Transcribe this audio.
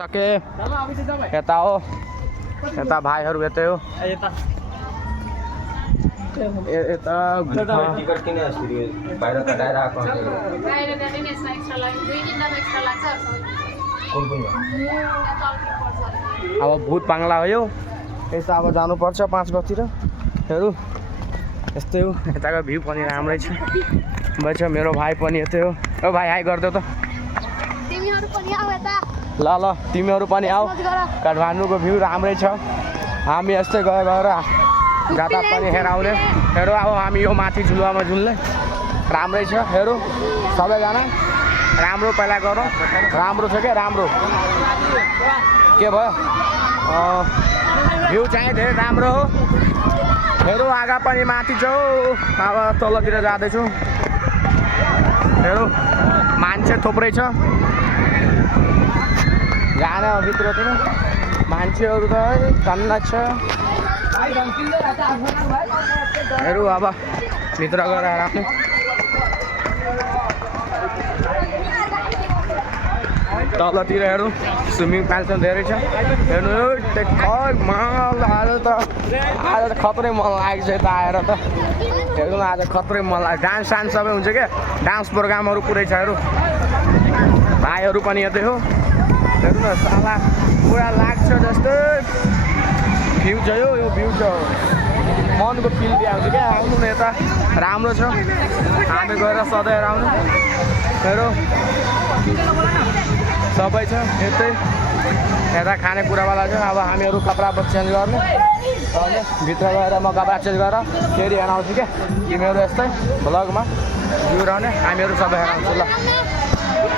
सके यता हो यता भाइहरू यतै हो यता टिकट किन यसरी बाहिर कटाएर आएको बाहिर जाने नि यसमा एक्स्ट्रा लाग्छ 2 दिनमा एक्स्ट्रा लाग्छ कुन कुन अब भूत पाङ्ला हो यो यता अब जानुपर्छ 5 बजीतिर हेरौँ यस्तै हो यताको भ्यू पनि राम्रै छ भएछ मेरो भाइ पनि यतै हो ओ भाइ हाई गरिदेऊ त तिमीहरू पनि आऊ यता ल ल तिमीहरू पनि आऊ काठमाडौँको भ्यू राम्रै छ हामी यस्तै गएर जाँदा पनि हेराउने हेरौँ अब हामी यो माथि झुलुवामा झुल्ने राम्रै छ हेरौँ सबैजना राम्रो पहिला गरौँ राम्रो छ क्या राम्रो के भयो भ्यू चाहिँ धेरै राम्रो हो हेरौँ आगा पनि माथि छ अब तलतिर जाँदैछु हेरौँ मान्छे थुप्रै छ जाने भित्रतिर मान्छेहरू त धन्न छ हेरौँ अब भित्र गएर राख्ने तलतिर हेरौँ स्विमिङ पुल चाहिँ धेरै छ हेर्नु आज त खत्रै मन लागेको छ यता आएर त हेर्नु आज खत्रै मन लाग्यो डान्स सान्स सबै हुन्छ क्या डान्स प्रोग्रामहरू पुरै छ हेरौँ भाइहरू पनि यतै हो हेर्नु न साला पुरा लाग्छ जस्तै भ्यू छ यो भ्यू छ मनको फिल दिइहाल्छ क्या आउनु न यता राम्रो छ हामी गएर सधैँ आउनु हेरौँ सबै छ यतै यता खानेकुरावाला छ अब हामीहरू कपडा चेन्ज गर्ने भित्र गएर म कपडा चेन्ज गरेर फेरि हेराउँछु क्या तिमीहरू यस्तै भ्लगमा भ्यू रहने हामीहरू सबै हेराउँछु ल